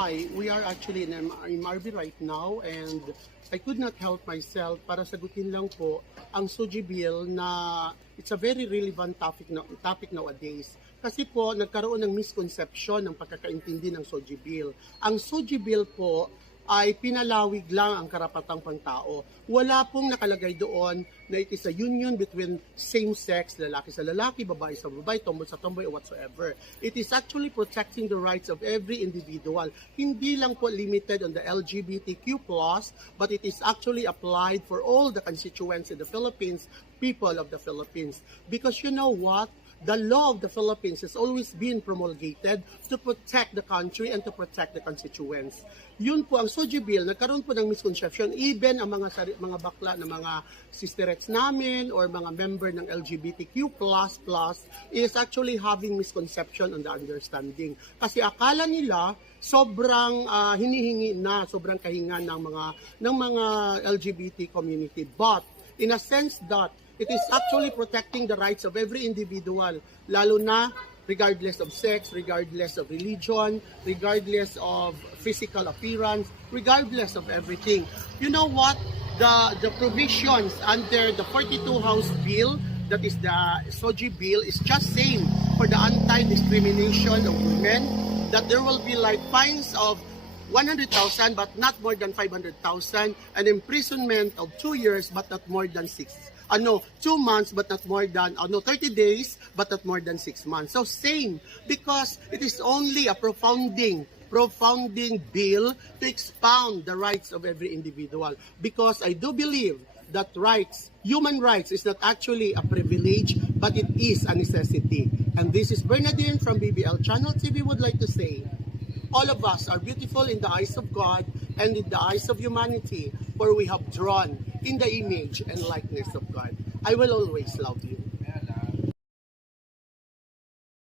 Hi, we are actually in MRB right now and I could not help myself para sagutin lang po ang SOGI bill na it's a very relevant topic nowadays. Kasi po nagkaroon ng misconception ng pagkakaintindi ng SOGI bill. Ang SOGI bill po ay pinalawig lang ang karapatang pangtao. Wala pong nakalagay doon na it is a union between same-sex, lalaki sa lalaki, babae sa babae, tomboy sa tomboy, or whatsoever. It is actually protecting the rights of every individual. Hindi lang po limited on the LGBTQ+, but it is actually applied for all the constituents in the Philippines, people of the Philippines. Because you know what? The law of the Philippines has always been promulgated to protect the country and to protect the constituents. Yun po ang SOGI bill, nagkaroon po ng misconception, even ang mga bakla na mga sisterets namin or mga member ng LGBTQ++ is actually having misconception on the understanding. Kasi akala nila sobrang hinihingi na, sobrang kahinga ng mga LGBT community. But in a sense that it is actually protecting the rights of every individual, lalo na regardless of sex, regardless of religion, regardless of physical appearance, regardless of everything. You know what? The provisions under the 42 House Bill, that is the SOGI bill, is just same for the anti-discrimination of women, that there will be like fines of 100,000 but not more than 500,000, and imprisonment of 2 years but not more than 2 months but not more than 30 days but not more than 6 months. So same, because it is only a profounding bill to expound the rights of every individual. Because I do believe that human rights is not actually a privilege, but it is a necessity. And this is Bernadine from BBL Channel TV would like to say, all of us are beautiful in the eyes of God and in the eyes of humanity, for we have drawn in the image and likeness of God. I will always love you.